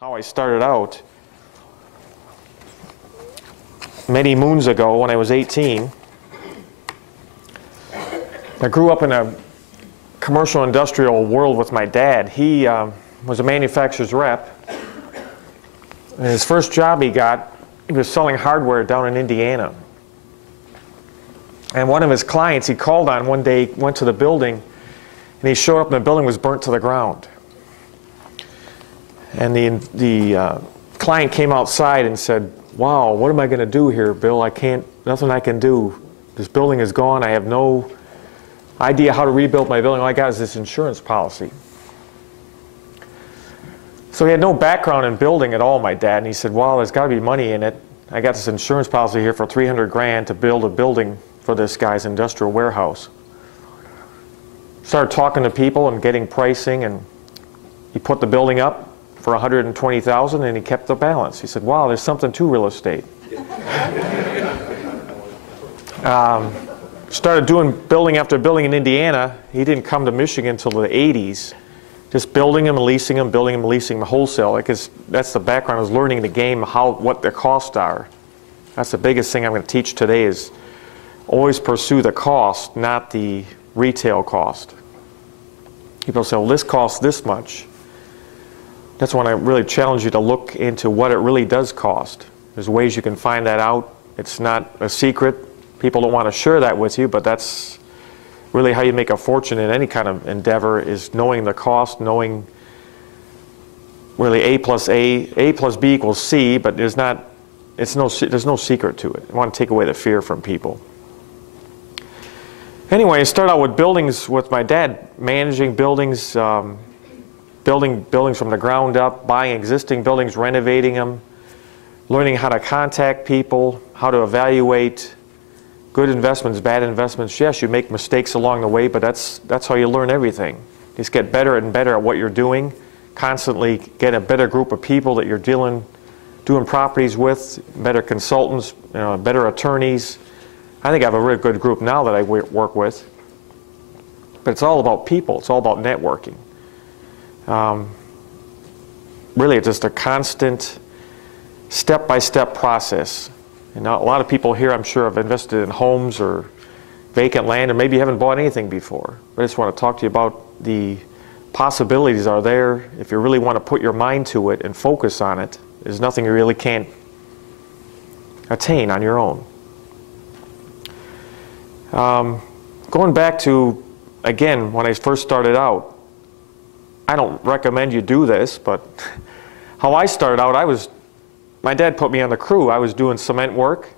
How I started out many moons ago when I was 18. I grew up in a commercial industrial world with my dad. He was a manufacturer's rep. And his first job he was selling hardware down in Indiana. And one of his clients he called on one day went to the building, and he showed up and the building was burnt to the ground. And the client came outside and said, "Wow, what am I going to do here, Bill? Nothing I can do. This building is gone. I have no idea how to rebuild my building. All I got is this insurance policy." So he had no background in building at all, my dad, and he said, "Well, there's got to be money in it. I got this insurance policy here for $300 grand to build a building for this guy's industrial warehouse." Started talking to people and getting pricing, and he put the building up for $120,000, and he kept the balance. He said, "Wow, there's something to real estate." Started doing building after building in Indiana. He didn't come to Michigan until the 80s. Just building them and leasing them, building them and leasing them wholesale. Because that's the background, is learning the game, what the costs are. That's the biggest thing I'm going to teach today, is always pursue the cost, not the retail cost. People say, "Well, this costs this much." That's when I really challenge you to look into what it really does cost. There's ways you can find that out. It's not a secret. People don't want to share that with you, but that's really how you make a fortune in any kind of endeavor, is knowing the cost, knowing really A plus B equals C, but there's no secret to it. I want to take away the fear from people. Anyway, I started out with buildings with my dad, managing buildings, building buildings from the ground up, buying existing buildings, renovating them, learning how to contact people, how to evaluate good investments, bad investments. Yes, you make mistakes along the way, but that's how you learn everything. Just get better and better at what you're doing, constantly get a better group of people that you're doing properties with, better consultants, better attorneys. I think I have a really good group now that I work with. But it's all about people. It's all about networking. Really, it's just a constant, step-by-step process. A lot of people here, I'm sure, have invested in homes or vacant land, or maybe you haven't bought anything before. But I just want to talk to you about the possibilities are there. If you really want to put your mind to it and focus on it, there's nothing you really can't attain on your own. Going back to, again, when I first started out, I don't recommend you do this, but how I started out, my dad put me on the crew. I was doing cement work,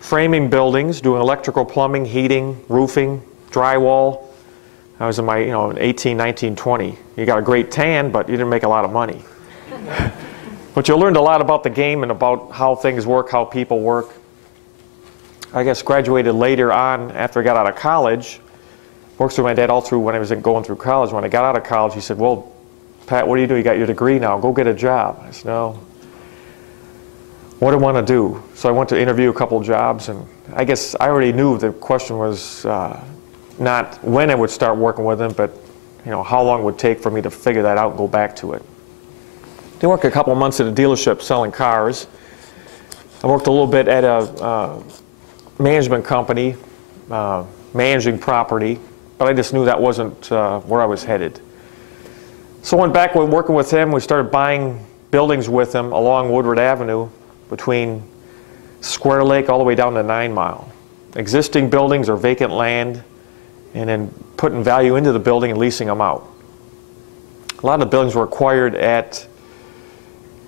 framing buildings, doing electrical, plumbing, heating, roofing, drywall. I was in my, 18, 19, 20. You got a great tan, but you didn't make a lot of money. But you learned a lot about the game and about how things work, how people work. I guess graduated later on after I got out of college. Worked with my dad all through when I was going through college. When I got out of college, he said, "Well, Pat, what do you do? You got your degree now. Go get a job." I said, "No. What do I want to do?" So I went to interview a couple jobs, and I guess I already knew the question was not when I would start working with them, but how long it would take for me to figure that out and go back to it. I worked a couple of months at a dealership selling cars. I worked a little bit at a management company, managing property. But I just knew that wasn't where I was headed. So I went back working with him. We started buying buildings with him along Woodward Avenue between Square Lake all the way down to 9 Mile. Existing buildings or vacant land, and then putting value into the building and leasing them out. A lot of the buildings were acquired at,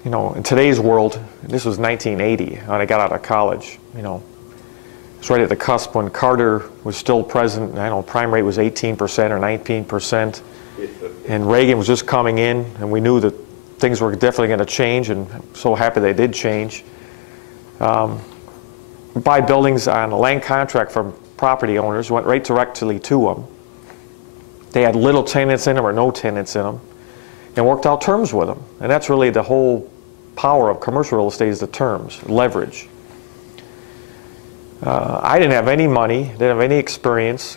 in today's world, this was 1980 when I got out of college, It's right at the cusp when Carter was still president. I know prime rate was 18% or 19%, and Reagan was just coming in, and we knew that things were definitely going to change, and I'm so happy they did change. Buy buildings on a land contract from property owners, went right directly to them. They had little tenants in them or no tenants in them, and worked out terms with them. And that's really the whole power of commercial real estate, is the terms, leverage. I didn't have any money, didn't have any experience.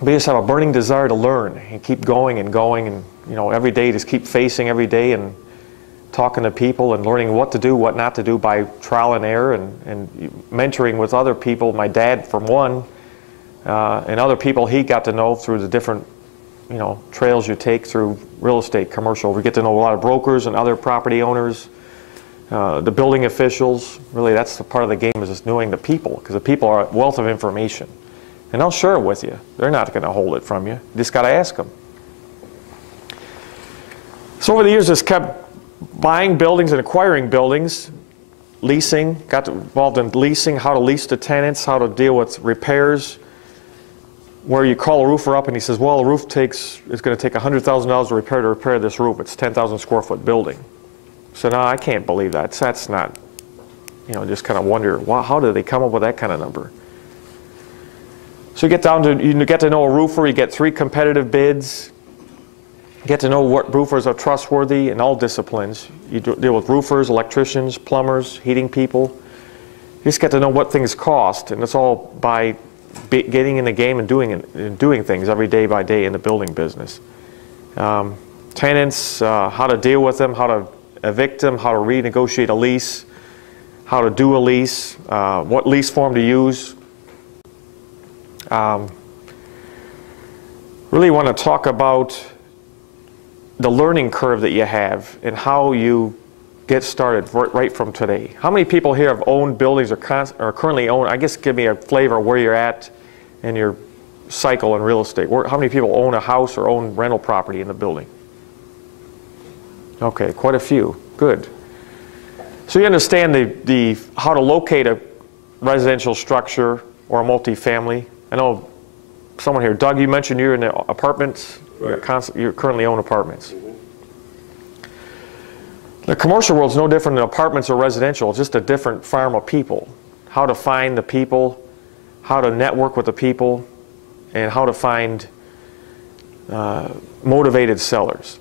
We just have a burning desire to learn and keep going and going, and every day just keep facing every day and talking to people and learning what to do, what not to do by trial and error, and mentoring with other people. My dad, from one, and other people he got to know through the different, trails you take through real estate, commercial. We get to know a lot of brokers and other property owners, the building officials. Really, that's the part of the game, is just knowing the people, because the people are a wealth of information. And they'll share it with you. They're not going to hold it from you. You just got to ask them. So over the years, just kept buying buildings and acquiring buildings, leasing, got involved in leasing, how to lease to tenants, how to deal with repairs, where you call a roofer up and he says, well, the roof is going to take $100,000 to repair this roof. It's a 10,000 square foot building. So no, I can't believe that. That's not, just kind of wonder, wow, how did they come up with that kind of number? So you get to know a roofer, you get 3 competitive bids, get to know what roofers are trustworthy in all disciplines. You deal with roofers, electricians, plumbers, heating people. You just get to know what things cost, and it's all by getting in the game and doing things every day by day in the building business. Tenants, how to deal with them, how to evict them, how to renegotiate a lease, how to do a lease, what lease form to use. Really want to talk about the learning curve that you have and how you get started right from today. How many people here have owned buildings or currently own? I guess give me a flavor of where you're at in your cycle in real estate. How many people own a house or own rental property in the building? Okay, quite a few. Good. So you understand how to locate a residential structure or a multifamily. I know someone here, Doug, you mentioned you're in the apartments. Right. You currently own apartments. Mm-hmm. The commercial world is no different than apartments or residential. It's just a different farm of people. How to find the people, how to network with the people, and how to find motivated sellers.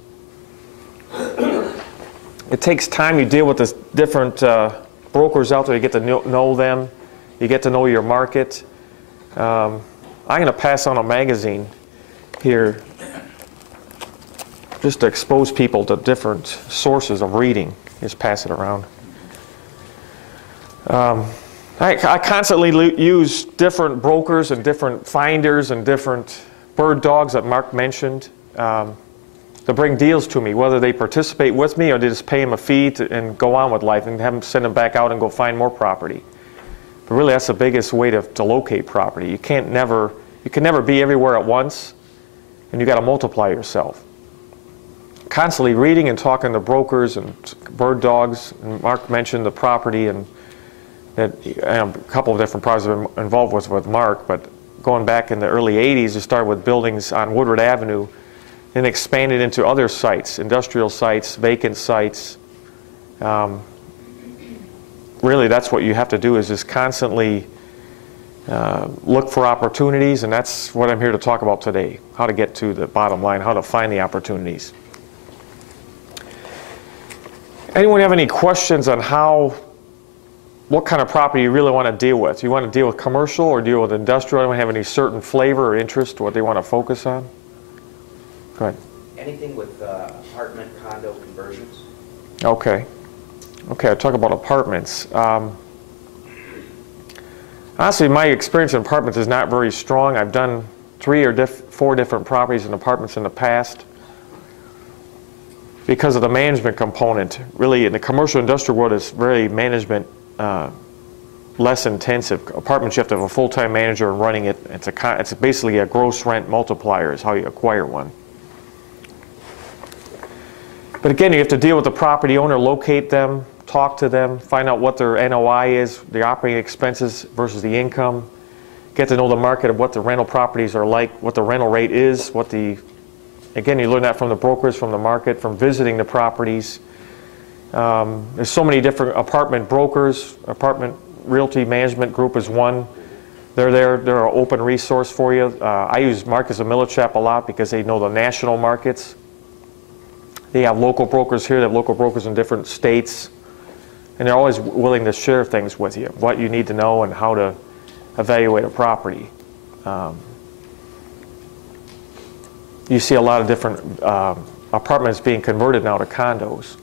It takes time. You deal with the different brokers out there. You get to know them. You get to know your market. I'm going to pass on a magazine here just to expose people to different sources of reading. Just pass it around. I constantly use different brokers and different finders and different bird dogs that Mark mentioned to bring deals to me, whether they participate with me or they just pay them a fee and go on with life and have them send them back out and go find more property. But really, that's the biggest way to locate property. You can never be everywhere at once, and you got to multiply yourself. Constantly reading and talking to brokers and bird dogs. And Mark mentioned the property, and that a couple of different projects I've been involved with Mark. But going back in the early '80s, we started with buildings on Woodward Avenue, and expanded into other sites, industrial sites, vacant sites. Really, that's what you have to do, is just constantly look for opportunities, and that's what I'm here to talk about today, how to get to the bottom line, how to find the opportunities. Anyone have any questions on what kind of property you really want to deal with? You want to deal with commercial or deal with industrial? Anyone have any certain flavor or interest, what they want to focus on? Go ahead. Anything with apartment condo conversions? Okay. Okay, I'll talk about apartments. Honestly, my experience in apartments is not very strong. I've done 3 or 4 different properties in apartments in the past. Because of the management component, really in the commercial industrial world, it's very management less intensive. Apartments, you have to have a full-time manager and running it. It's basically a gross rent multiplier is how you acquire one. But again, you have to deal with the property owner, locate them, talk to them, find out what their NOI is, the operating expenses versus the income, get to know the market of what the rental properties are like, what the rental rate is, again, you learn that from the brokers, from the market, from visiting the properties. There's so many different apartment brokers. Apartment Realty Management Group is one. They're there. They're an open resource for you. I use Marcus and Millichap a lot because they know the national markets. They have local brokers here. They have local brokers in different states. And they're always willing to share things with you, what you need to know and how to evaluate a property. You see a lot of different apartments being converted now to condos.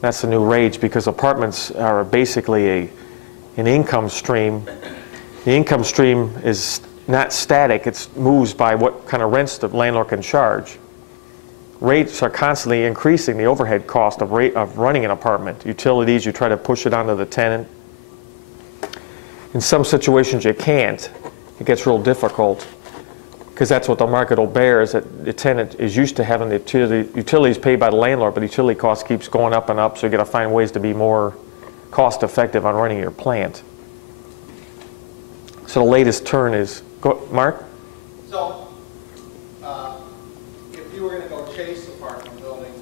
That's the new rage, because apartments are basically an income stream. The income stream is not static, it moves by what kind of rents the landlord can charge. Rates are constantly increasing the overhead cost of running an apartment. Utilities, you try to push it onto the tenant. In some situations you can't. It gets real difficult, because that's what the market will bear, is that the tenant is used to having the utilities paid by the landlord, but the utility cost keeps going up and up, so you got to find ways to be more cost effective on running your plant. So the latest turn is, Mark? So, if you were going to go chase apartment buildings,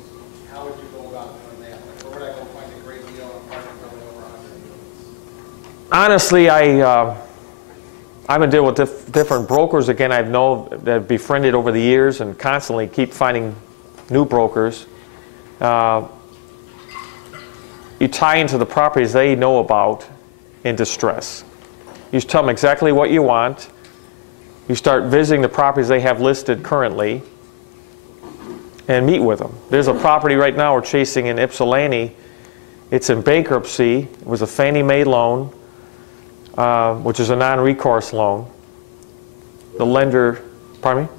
how would you go about doing that? Like, where would I go find a great deal on an apartment building over 100 units? Honestly, I've been dealing with different brokers. Again, I've that I've befriended over the years and constantly keep finding new brokers. You tie into the properties they know about in distress. You tell them exactly what you want. You start visiting the properties they have listed currently and meet with them. There's a property right now we're chasing in Ypsilanti. It's in bankruptcy. It was a Fannie Mae loan, which is a non-recourse loan. The lender, pardon me?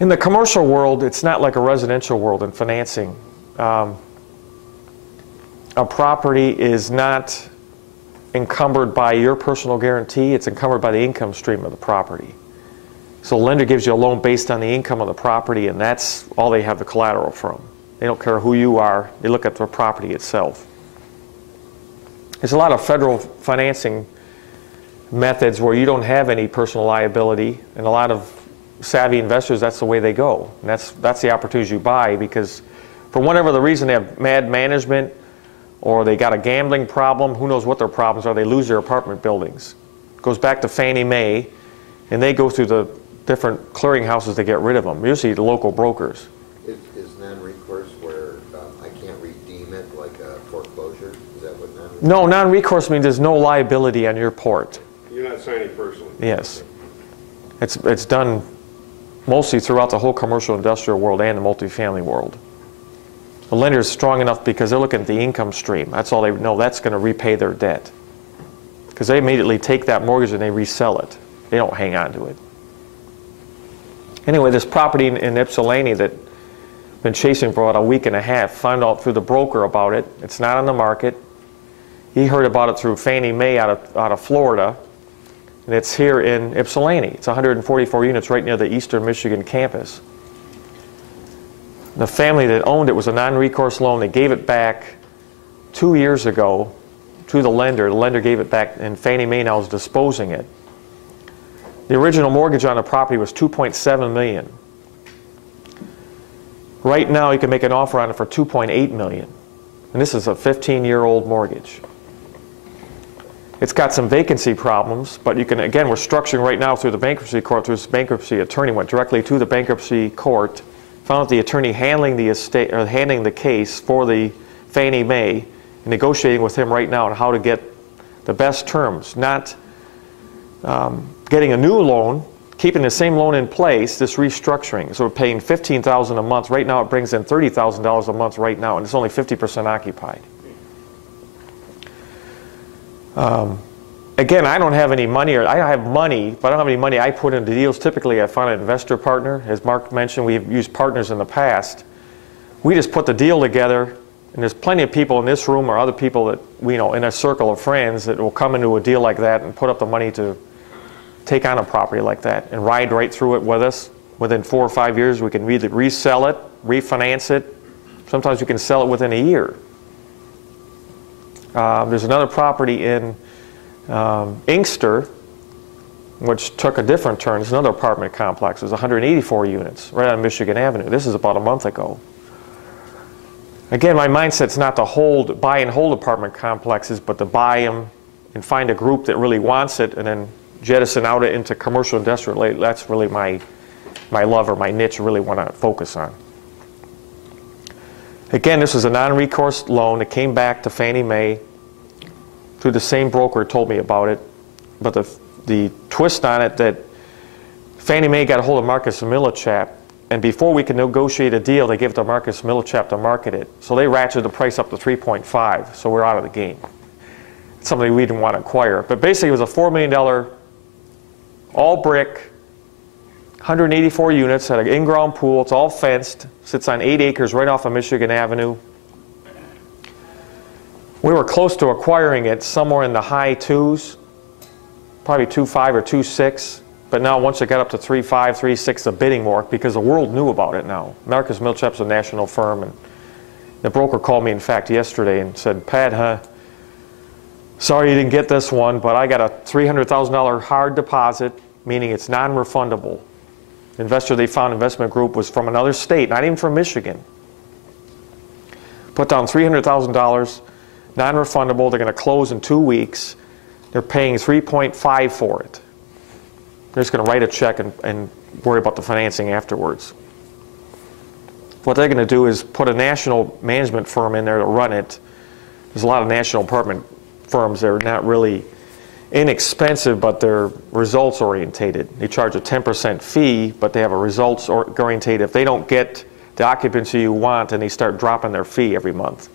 In the commercial world, it's not like a residential world in financing. A property is not encumbered by your personal guarantee, it's encumbered by the income stream of the property. So the lender gives you a loan based on the income of the property, and that's all they have the collateral from. They don't care who you are, they look at the property itself. There's a lot of federal financing methods where you don't have any personal liability, and a lot of savvy investors, that's the way they go. And that's the opportunities you buy, because for whatever the reason, they have bad management, or they got a gambling problem, who knows what their problems are, they lose their apartment buildings. It goes back to Fannie Mae, and they go through the different clearinghouses to get rid of them, usually the local brokers. Is non-recourse where I can't redeem it, like a foreclosure? Is that what non-recourse? No, non-recourse means there's no liability on your part. You're not signing personally? Yes. It's done mostly throughout the whole commercial industrial world and the multifamily world. The lender is strong enough because they're looking at the income stream. That's all they know. That's going to repay their debt. Because they immediately take that mortgage and they resell it. They don't hang on to it. Anyway, this property in Ypsilanti that I've been chasing for about a week and a half, found out through the broker about it. It's not on the market. He heard about it through Fannie Mae out of Florida. And it's here in Ypsilanti. It's 144 units right near the Eastern Michigan campus. The family that owned it was a non-recourse loan. They gave it back 2 years ago to the lender. The lender gave it back, and Fannie Mae now is disposing it. The original mortgage on the property was $2.7 million. Right now, you can make an offer on it for $2.8 million. And this is a 15-year-old mortgage. It's got some vacancy problems, but you can, again, we're structuring right now through the bankruptcy court, through this bankruptcy attorney, went directly to the bankruptcy court, found out the attorney handling the estate, or handling the case for the Fannie Mae, and negotiating with him right now on how to get the best terms, not getting a new loan, keeping the same loan in place, this restructuring. So we're paying $15,000 a month. Right now it brings in $30,000 a month right now, and it's only 50% occupied. Again, I don't have any money, or I have money, but I don't have any money I put into deals. Typically, I find an investor partner. As Mark mentioned, we've used partners in the past. We just put the deal together, and there's plenty of people in this room or other people that we know in a circle of friends that will come into a deal like that and put up the money to take on a property like that and ride right through it with us. Within 4 or 5 years, we can either resell it, refinance it. Sometimes we can sell it within a year. There's another property in Inkster, which took a different turn. It's another apartment complex. There's 184 units right on Michigan Avenue. This is about a month ago. Again, my mindset's not to buy and hold apartment complexes, but to buy them and find a group that really wants it and then jettison out into commercial industrial. That's really my love, or my niche I really want to focus on. Again, this was a non-recourse loan. It came back to Fannie Mae through the same broker who told me about it. But the twist on it, that Fannie Mae got a hold of Marcus Millichap And before we could negotiate a deal, they gave it to Marcus Millichap to market it. So they ratcheted the price up to 3.5, so we're out of the game. It's something we didn't want to acquire. But basically, it was a $4 million, all brick, 184 units, had an in-ground pool. It's all fenced, sits on 8 acres right off of Michigan Avenue. We were close to acquiring it somewhere in the high 2s, probably 2.5 or 2.6. But now once it got up to 3.5, 3.6, the bidding war, because the world knew about it now. Marcus Millichap's a national firm, and the broker called me, in fact, yesterday and said, Pat, sorry you didn't get this one, but I got a $300,000 hard deposit, meaning it's non-refundable. The investor they found, Investment Group, was from another state, not even from Michigan. Put down $300,000, non-refundable. They're going to close in 2 weeks. They're paying 3.5 for it. They're just going to write a check and worry about the financing afterwards. What they're going to do is put a national management firm in there to run it. There's a lot of national apartment firms that are not really inexpensive, but they're results orientated. They charge a 10% fee, but they have a results orientated. If they don't get the occupancy you want, then they start dropping their fee every month.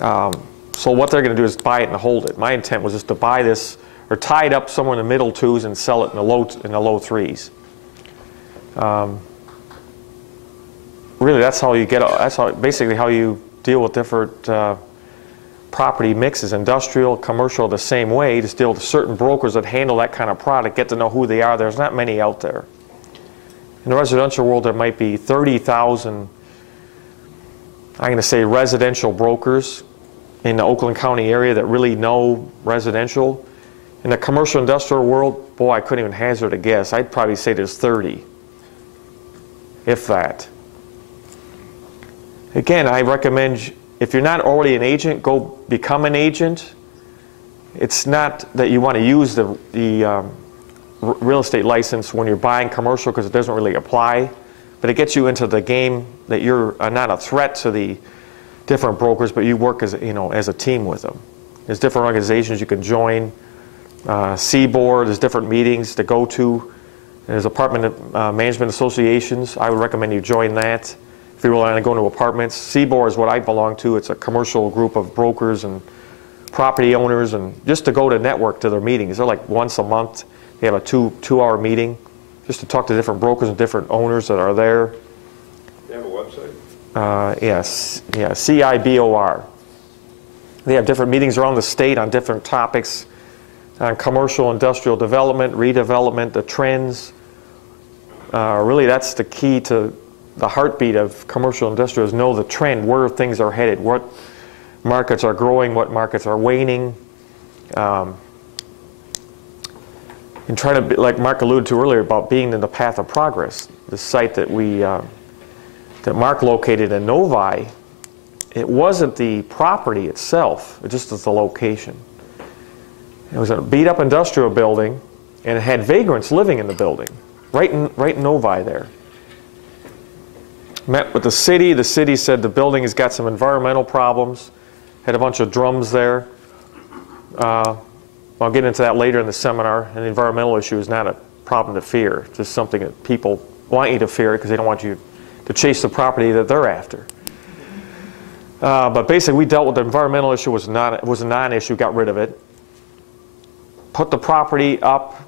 So what they're going to do is buy it and hold it. My intent was just to buy this or tie it up somewhere in the middle 2s and sell it in the low 3s. Really, that's how you get. That's basically how you deal with different property mixes. Industrial, commercial, the same way. You just deal with certain brokers that handle that kind of product. Get to know who they are. There's not many out there. In the residential world, there might be 30,000. I'm going to say residential brokers in the Oakland County area that really know residential. In the commercial industrial world, boy, I couldn't even hazard a guess. I'd probably say there's 30, if that. Again, I recommend, if you're not already an agent, go become an agent. It's not that you want to use the real estate license when you're buying commercial because it doesn't really apply, but it gets you into the game that you're not a threat to the different brokers, but you work as a team with them. There's different organizations you can join. CBOR, there's different meetings to go to. There's apartment management associations. I would recommend you join that if you really want to go into apartments. CBOR is what I belong to. It's a commercial group of brokers and property owners, and just to go to network to their meetings. They're like once a month. They have a two-hour meeting just to talk to different brokers and different owners that are there. They have a website? Yes, CIBOR. They have different meetings around the state on different topics. On commercial, industrial development, redevelopment, the trends. Really, that's the key to the heartbeat of commercial industrial, is know the trend, where things are headed, what markets are growing, what markets are waning. And try to, like Mark alluded to earlier, about being in the path of progress. The site that that Mark located in Novi, it wasn't the property itself, it just was the location. It was a beat-up industrial building, and it had vagrants living in the building, right in Novi there. Met with the city. The city said the building has got some environmental problems. Had a bunch of drums there. I'll get into that later in the seminar. An environmental issue is not a problem to fear. It's just something that people want you to fear because they don't want you to chase the property that they're after. But basically, we dealt with the environmental issue. Was a non-issue. Got rid of it. Put the property up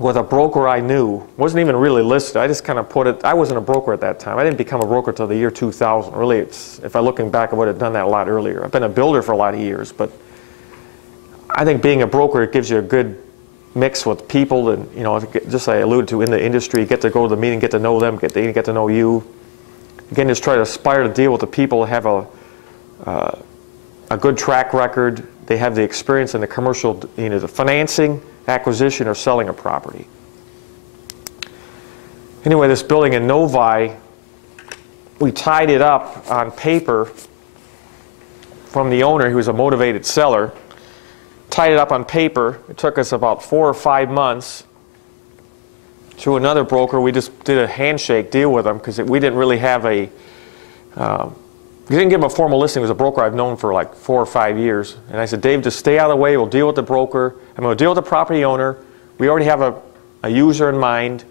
with a broker I knew. Wasn't even really listed. I just kind of put it. I wasn't a broker at that time. I didn't become a broker until the year 2000. Really, if I'm looking back, I would have done that a lot earlier. I've been a builder for a lot of years, but I think being a broker, it gives you a good mix with people, and just like I alluded to, in the industry, get to go to the meeting, get to know them, they get to know you. Again, just try to aspire to deal with the people that have a good track record. They have the experience in the commercial, the financing, acquisition, or selling a property. Anyway, this building in Novi, we tied it up on paper from the owner, who was a motivated seller. Tied it up on paper. It took us about 4 or 5 months. Through another broker, we just did a handshake deal with them because we didn't really have we didn't give him a formal listing. It was a broker I've known for like 4 or 5 years. And I said, Dave, just stay out of the way. We'll deal with the broker. I'm going to deal with the property owner. We already have a user in mind.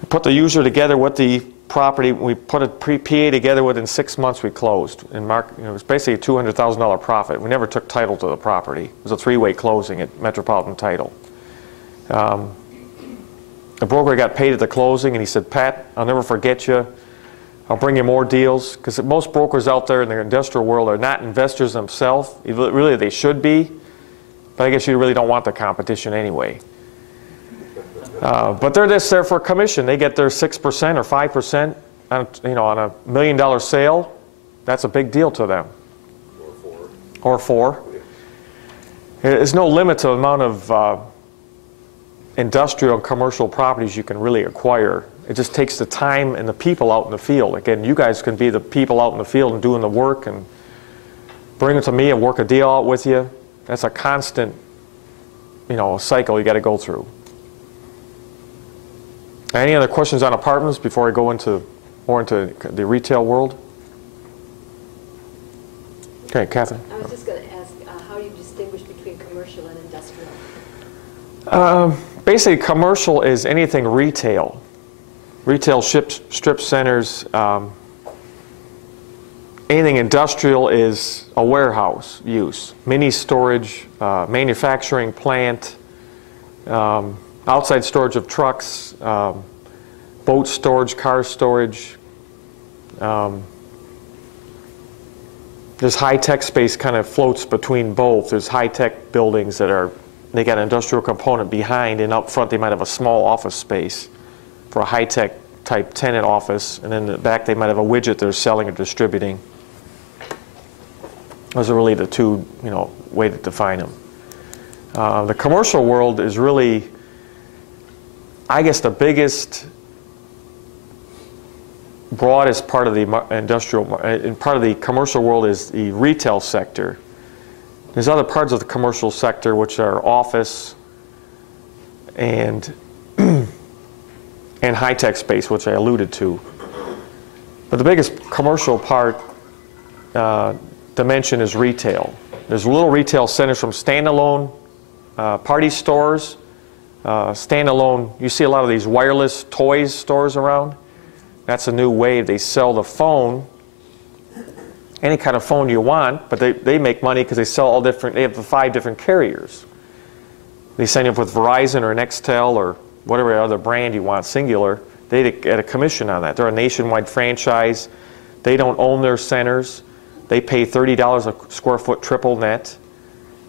We put the user together with the property. We put a PA together within 6 months. We closed, and it was basically a $200,000 profit. We never took title to the property. It was a three-way closing at Metropolitan Title. The broker got paid at the closing, and he said, "Pat, I'll never forget you. I'll bring you more deals," because most brokers out there in the industrial world are not investors themselves. Really, they should be, but I guess you really don't want the competition anyway. But they're just there for a commission. They get their 6% or 5% on, on a $1 million sale. That's a big deal to them. Or four. There's no limit to the amount of industrial and commercial properties you can really acquire. It just takes the time and the people out in the field. Again, you guys can be the people out in the field and doing the work and bring it to me and work a deal out with you. That's a constant, cycle you got to go through. Any other questions on apartments before I go more into the retail world? Okay, Catherine. I was just going to ask, how do you distinguish between commercial and industrial? Basically, commercial is anything retail. Retail strip centers. Anything industrial is a warehouse use. Mini storage, manufacturing plant, outside storage of trucks, boat storage, car storage. This high-tech space kind of floats between both. There's high-tech buildings they got an industrial component behind, and up front they might have a small office space for a high-tech type tenant office, and in the back they might have a widget they're selling or distributing. Those are really the two, way to define them. The commercial world is really, I guess, the biggest, broadest part of the industrial, and part of the commercial world is the retail sector. There's other parts of the commercial sector which are office and high-tech space, which I alluded to. But the biggest commercial part dimension is retail. There's little retail centers from standalone party stores, standalone. You see a lot of these wireless toys stores around. That's a new wave. They sell the phone, any kind of phone you want, but they make money because they sell all different. They have the 5 different carriers. They sign up with Verizon or Nextel or whatever other brand you want, singular. They get a commission on that. They're a nationwide franchise. They don't own their centers. They pay $30 a square foot triple net,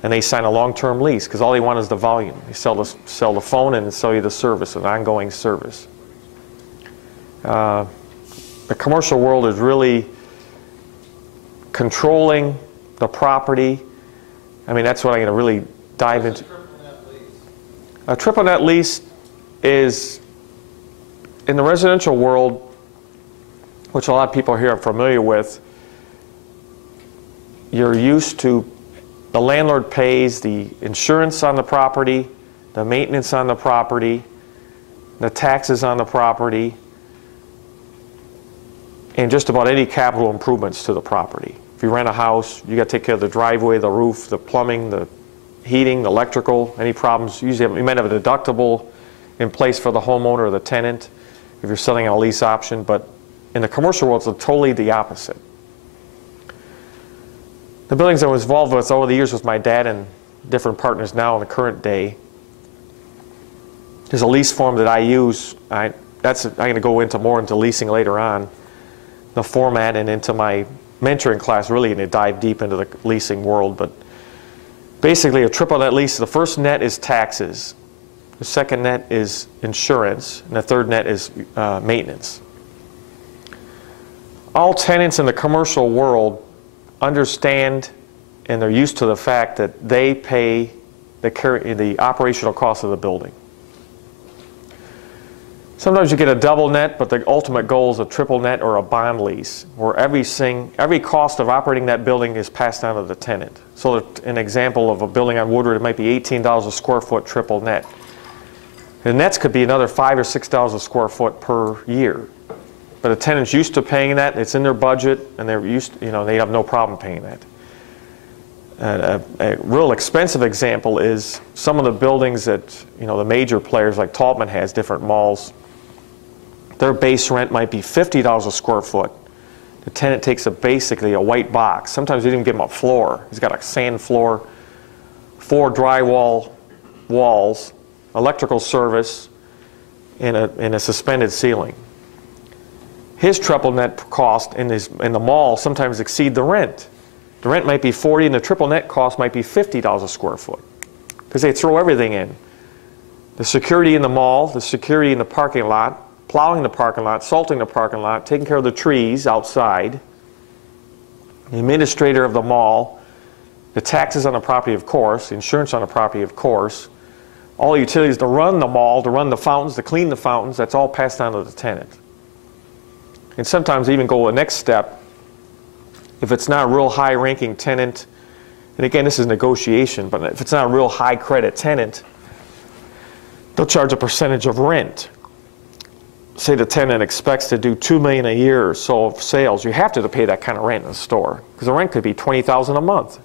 and they sign a long-term lease because all they want is the volume. They sell the phone and sell you the service, an ongoing service. The commercial world is really controlling the property. I mean, that's what I'm going to really dive into. A triple net lease is, in the residential world, which a lot of people here are familiar with, you're used to the landlord pays the insurance on the property, the maintenance on the property, the taxes on the property, and just about any capital improvements to the property. If you rent a house, you got to take care of the driveway, the roof, the plumbing, the heating, the electrical, any problems. Usually you might have a deductible in place for the homeowner or the tenant if you're selling on a lease option, but in the commercial world, it's totally the opposite. The buildings I was involved with over the years with my dad and different partners now in the current day, there's a lease form that I use. I'm going to go into leasing later on, the format, and into my mentoring class, really going to dive deep into the leasing world. But basically, a triple net lease, the first net is taxes, the second net is insurance, and the third net is maintenance. All tenants in the commercial world understand and they're used to the fact that they pay the operational cost of the building. Sometimes you get a double net, but the ultimate goal is a triple net or a bond lease, where every cost of operating that building is passed down to the tenant. So an example of a building on Woodward, it might be $18 a square foot triple net. The nets could be another $5 or $6 a square foot per year. But a tenant's used to paying that, it's in their budget, and they're used, they have no problem paying that. A real expensive example is some of the buildings that, the major players like Taubman has, different malls. Their base rent might be $50 a square foot. The tenant takes basically a white box. Sometimes we didn't give him a floor. He's got a sand floor, 4 drywall walls, electrical service, and a suspended ceiling. His triple net cost in the mall sometimes exceed the rent. The rent might be $40 and the triple net cost might be $50 a square foot because they throw everything in. The security in the mall, the security in the parking lot, plowing the parking lot, salting the parking lot, taking care of the trees outside, the administrator of the mall, the taxes on the property, of course, the insurance on the property, of course, all the utilities to run the mall, to run the fountains, to clean the fountains, that's all passed on to the tenant. And sometimes even go a next step, if it's not a real high-ranking tenant, and again, this is negotiation, but if it's not a real high-credit tenant, they'll charge a percentage of rent. Say the tenant expects to do $2 million a year or so of sales, you have to pay that kind of rent in the store because the rent could be $20,000 a month.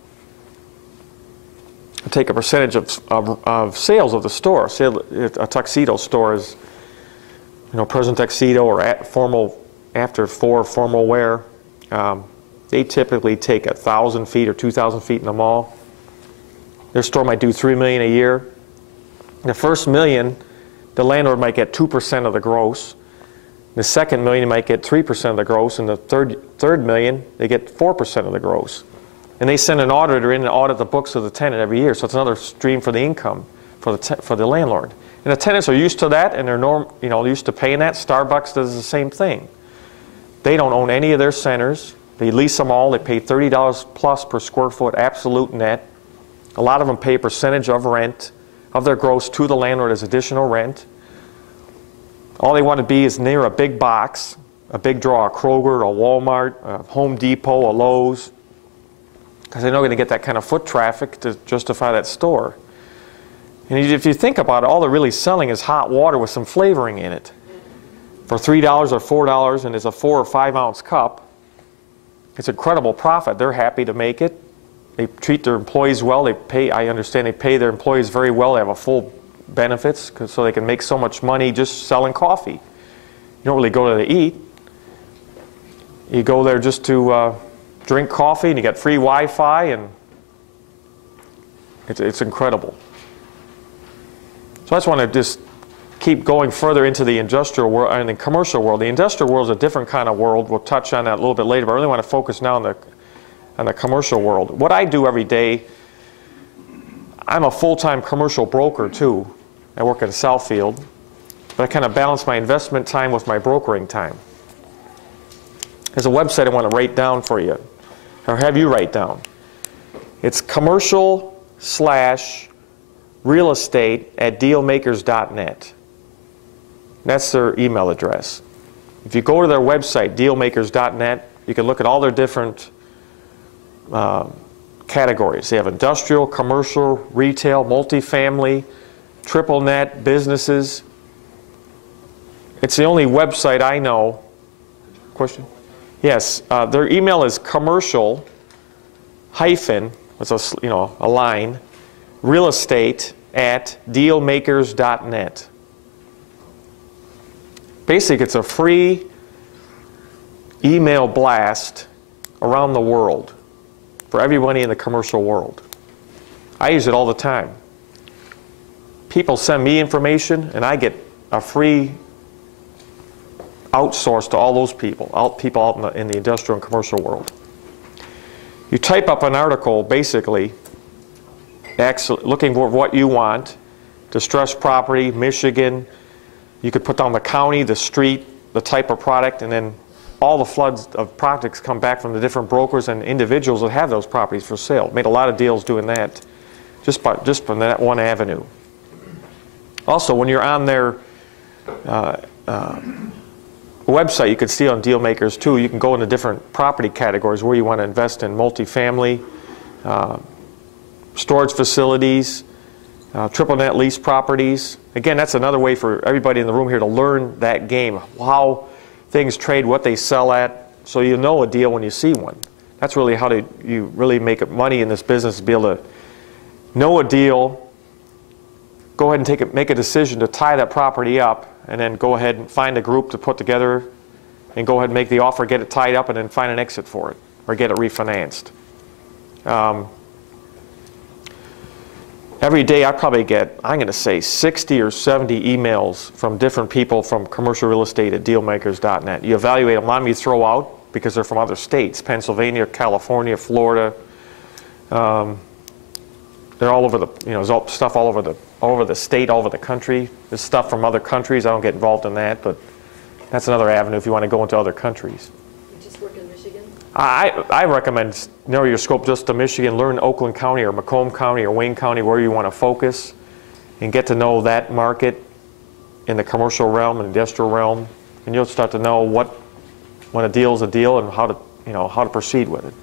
Take a percentage of sales of the store. Say a tuxedo store is, present tuxedo or after 4 formal wear. They typically take 1,000 feet or 2,000 feet in the mall. Their store might do $3 million a year. The first $1 million, the landlord might get 2% of the gross. The second $1 million might get 3% of the gross, and the third $1 million, they get 4% of the gross. And they send an auditor in and audit the books of the tenant every year, so it's another stream for the income for the landlord. And the tenants are used to that, and they're used to paying that. Starbucks does the same thing. They don't own any of their centers. They lease them all. They pay $30 plus per square foot absolute net. A lot of them pay a percentage of rent of their gross to the landlord as additional rent. All they want to be is near a big box, a big draw, a Kroger, a Walmart, a Home Depot, a Lowe's, because they're not going to get that kind of foot traffic to justify that store. And if you think about it, all they're really selling is hot water with some flavoring in it for $3 or $4, and it's a 4 or 5 ounce cup. It's incredible profit. They're happy to make it. They treat their employees well. I understand they pay their employees very well. They have a full benefits so they can make so much money just selling coffee. You don't really go there to eat. You go there just to drink coffee, and you get free Wi-Fi, and it's incredible. So I just want to just keep going further into the industrial world and the commercial world. The industrial world is a different kind of world. We'll touch on that a little bit later, but I really want to focus now on the commercial world. What I do every day, I'm a full-time commercial broker too. I work in Southfield, but I kind of balance my investment time with my brokering time. There's a website I want to write down for you, or have you write down. It's commercial/real-estate@dealmakers.net. That's their email address. If you go to their website, dealmakers.net, you can look at all their different categories. They have industrial, commercial, retail, multifamily, triple net, businesses. It's the only website I know. Question? Yes, their email is commercial hyphen, it's a line, realestate@dealmakers.net. Basically, it's a free email blast around the world for everybody in the commercial world. I use it all the time. People send me information, and I get a free outsource to all those people out in the industrial and commercial world. You type up an article, basically, looking for what you want, distressed property, Michigan. You could put down the county, the street, the type of product, and then all the floods of products come back from the different brokers and individuals that have those properties for sale. Made a lot of deals doing that just from that one avenue. Also, when you're on their website, you can see on Dealmakers too, you can go into different property categories where you want to invest in multifamily, storage facilities, triple net lease properties. Again, that's another way for everybody in the room here to learn that game, how things trade, what they sell at, so you know a deal when you see one. That's really how you really make money in this business, to be able to know a deal, go ahead and make a decision to tie that property up, and then go ahead and find a group to put together and go ahead and make the offer, get it tied up, and then find an exit for it or get it refinanced. Every day I probably get, I'm going to say 60 or 70 emails from different people from commercial real estate at dealmakers.net. You evaluate them. A lot of you throw out because they're from other states, Pennsylvania, California, Florida. They're all over the, there's stuff all over the state, all over the country. There's stuff from other countries. I don't get involved in that, but that's another avenue if you want to go into other countries. You just work in Michigan? I recommend narrow your scope just to Michigan. Learn Oakland County or Macomb County or Wayne County where you want to focus and get to know that market in the commercial realm and industrial realm, and you'll start to know when a deal is a deal and how to proceed with it.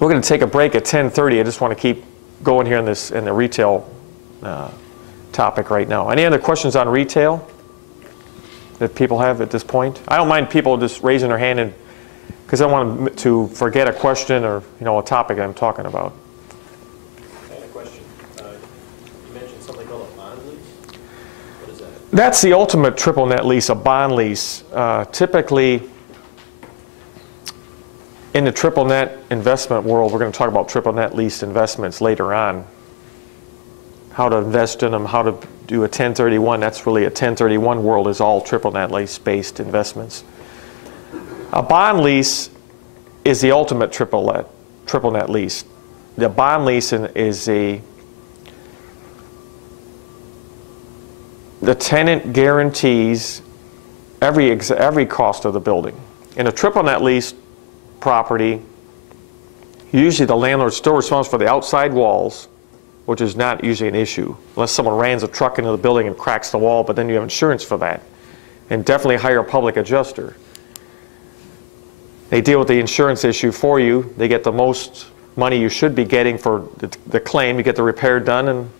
We're going to take a break at 10:30. I just want to keep going here in the retail topic right now. Any other questions on retail that people have at this point? I don't mind people just raising their hand, because I don't want them to forget a question or a topic I'm talking about. I had a question. You mentioned something called a bond lease. What is that? That's the ultimate triple net lease, a bond lease. Typically, in the triple net investment world, we're going to talk about triple net lease investments later on. How to invest in them, how to do a 1031. That's really a 1031 world, is all triple net lease based investments. A bond lease is the ultimate triple net lease. The bond lease is the tenant guarantees every cost of the building. In a triple net lease property, usually the landlord's still responsible for the outside walls, which is not usually an issue, unless someone rams a truck into the building and cracks the wall, but then you have insurance for that. And definitely hire a public adjuster. They deal with the insurance issue for you. They get the most money you should be getting for the claim. You get the repair done, and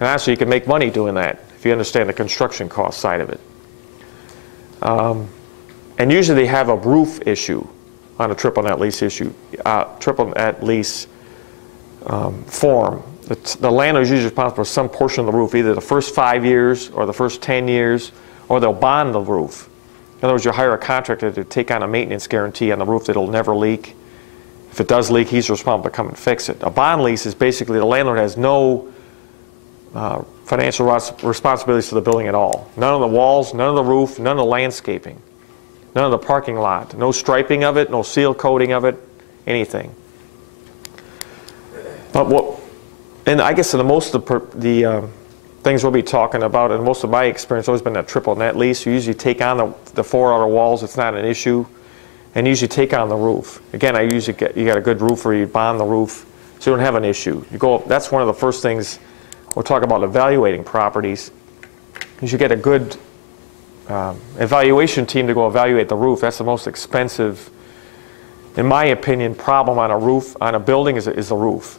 actually you can make money doing that if you understand the construction cost side of it. And usually they have a roof issue on a triple net lease form. The landlord is usually responsible for some portion of the roof, either the first 5 years or the first 10 years, or they'll bond the roof. In other words, you hire a contractor to take on a maintenance guarantee on the roof that it'll never leak. If it does leak, he's responsible to come and fix it. A bond lease is basically the landlord has no financial responsibilities for the building at all. None of the walls, none of the roof, none of the landscaping, none of the parking lot, no striping of it, no seal coating of it, anything. But and I guess in most of the things we'll be talking about, and most of my experience has always been that triple net lease. You usually take on the 4 outer walls, it's not an issue, and you usually take on the roof. Again, you got a good roofer, you bond the roof, so you don't have an issue. That's one of the first things we'll talk about evaluating properties. You should get a good evaluation team to go evaluate the roof. That's the most expensive, in my opinion, problem on a building is the roof.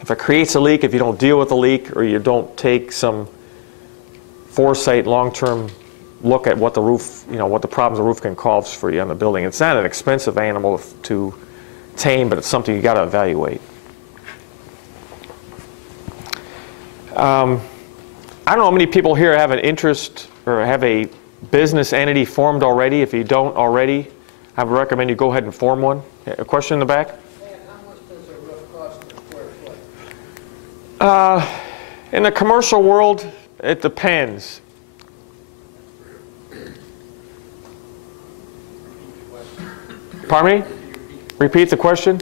If it creates a leak, if you don't deal with the leak, or you don't take some foresight, long-term look at what the roof, what the problems the roof can cause for you on the building. It's not an expensive animal to tame, but it's something you got to evaluate. I don't know how many people here have an interest or have a business entity formed already. If you don't already, I would recommend you go ahead and form one. A question in the back? How much does a roof cost per square foot? In the commercial world, it depends. Pardon me? Repeat the question.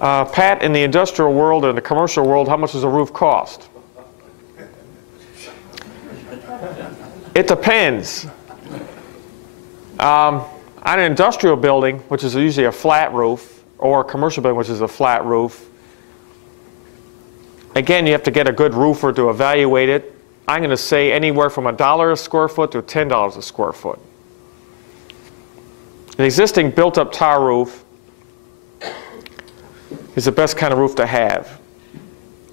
Pat, in the industrial world or in the commercial world, how much does a roof cost? It depends. On an industrial building, which is usually a flat roof, or a commercial building, which is a flat roof, again, you have to get a good roofer to evaluate it. I'm going to say anywhere from $1 a square foot to $10 a square foot. An existing built-up tar roof is the best kind of roof to have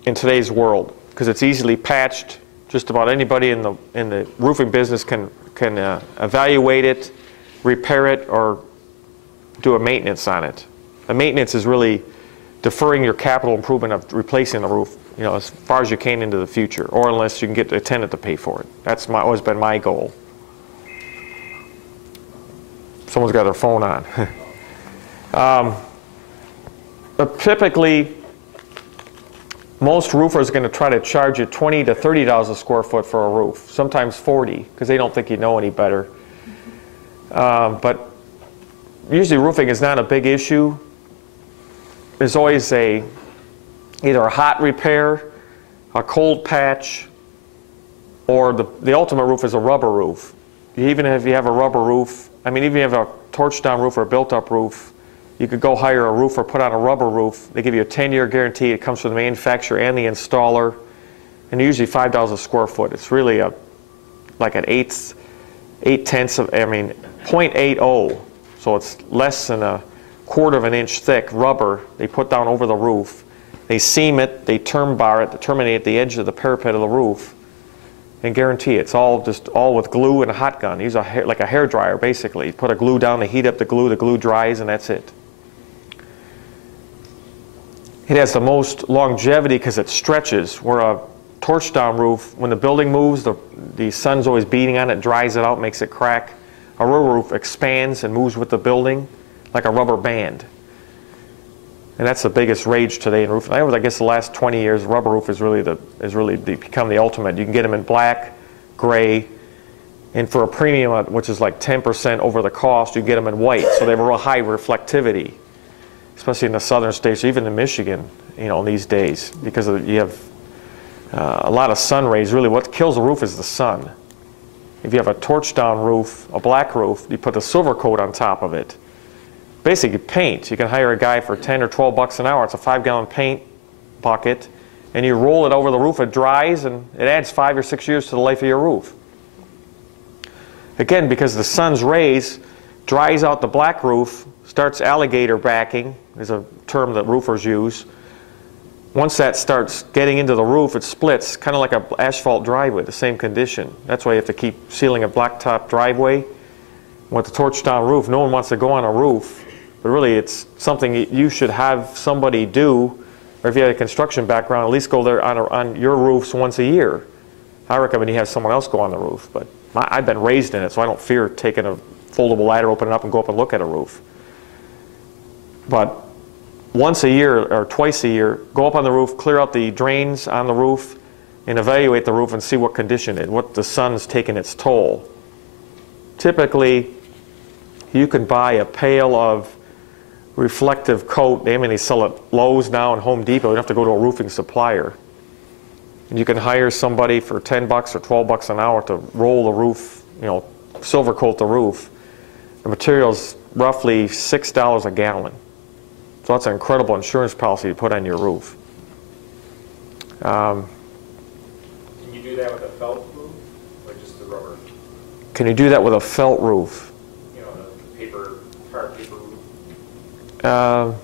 in today's world because it's easily patched. Just about anybody in the roofing business can evaluate it, repair it, or do a maintenance on it. The maintenance is really deferring your capital improvement of replacing the roof, you know, as far as you can into the future, or unless you can get a tenant to pay for it. That's always been my goal. Someone's got their phone on. But typically, most roofers are going to try to charge you $20 to $30 a square foot for a roof, sometimes 40, because they don't think you know any better. But usually roofing is not a big issue. There's always either a hot repair, a cold patch, or the ultimate roof is a rubber roof. Even if you have a rubber roof, I mean, even if you have a torch down roof or a built up roof, you could go hire a roofer, put on a rubber roof. They give you a 10-year guarantee. It comes from the manufacturer and the installer, and usually $5 a square foot. It's really like an 0.80 of, so it's less than a quarter of an inch thick rubber they put down over the roof. They seam it, they term bar it, they terminate at the edge of the parapet of the roof, and guarantee it's all with glue and a hot gun. Use like a hair dryer basically. You put a glue down, they heat up the glue dries, and that's it. It has the most longevity because it stretches. Where a torch down roof, when the building moves, the sun's always beating on it, dries it out, makes it crack. A rubber roof expands and moves with the building like a rubber band. And that's the biggest rage today in roofing. I guess the last 20 years, rubber roof has really become the ultimate. You can get them in black, gray, and for a premium, which is like 10% over the cost, you get them in white. So they have a real high reflectivity, especially in the southern states, even in Michigan, you know, these days, because you have a lot of sun rays. Really, what kills the roof is the sun. If you have a torch down roof, a black roof, you put the silver coat on top of it. Basically paint. You can hire a guy for 10 or 12 bucks an hour. It's a 5-gallon paint bucket, and you roll it over the roof. It dries, and it adds 5 or 6 years to the life of your roof. Again, because the sun's rays dries out the black roof, starts alligator backing, is a term that roofers use. Once that starts getting into the roof, it splits, kind of like an asphalt driveway, the same condition. That's why you have to keep sealing a blacktop driveway. With the torch down roof, no one wants to go on a roof, but really it's something you should have somebody do, or if you have a construction background, at least go there on your roofs once a year. I recommend you have someone else go on the roof, but I've been raised in it, so I don't fear taking a foldable ladder, open it up, and go up and look at a roof. But once a year or twice a year, go up on the roof, clear out the drains on the roof, and evaluate the roof and see what condition it is, what the sun's taking its toll. Typically, you can buy a pail of reflective coat. They sell at Lowe's now and Home Depot. You don't have to go to a roofing supplier. And you can hire somebody for 10 bucks or 12 bucks an hour to roll the roof, you know, silver coat the roof. The material's roughly $6 a gallon. So that's an incredible insurance policy to put on your roof. Can you do that with a felt roof or just the rubber? Can you do that with a felt roof? You know, the tar paper roof.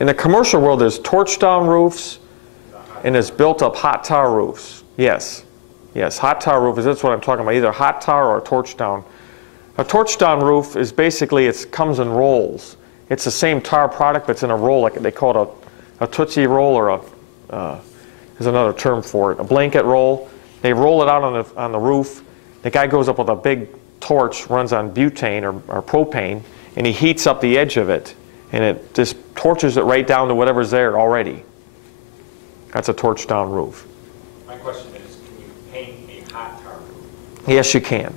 In the commercial world, there's torch down roofs and there's built up hot tar roofs. Yes. Yes, hot tar roof that's what I'm talking about, either hot tar or a torch down. A torch down roof is basically, it comes in rolls. It's the same tar product, but it's in a roll, like they call it a Tootsie Roll, or there's another term for it, a blanket roll. They roll it out on the roof. The guy goes up with a big torch, runs on butane or propane, and he heats up the edge of it, and it just torches it right down to whatever's there already. That's a torch down roof. My question is, can you paint a hot tar roof? Yes, you can.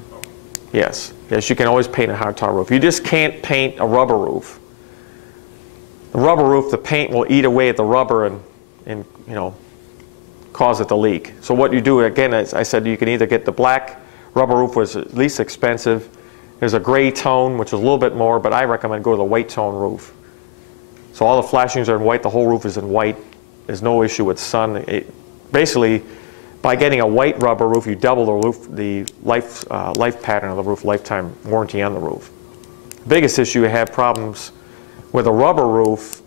Yes. Yes, you can always paint a hot tar roof. You just can't paint a rubber roof. The rubber roof, the paint will eat away at the rubber and you know, cause it to leak. So what you do, again, as I said, you can either get the black rubber roof, was at least expensive. There's a gray tone, which is a little bit more, but I recommend go to the white tone roof. So all the flashings are in white, the whole roof is in white. There's no issue with sun. Basically, by getting a white rubber roof, you double the roof, the life pattern of the roof, lifetime warranty on the roof. The biggest issue you have problems with a rubber roof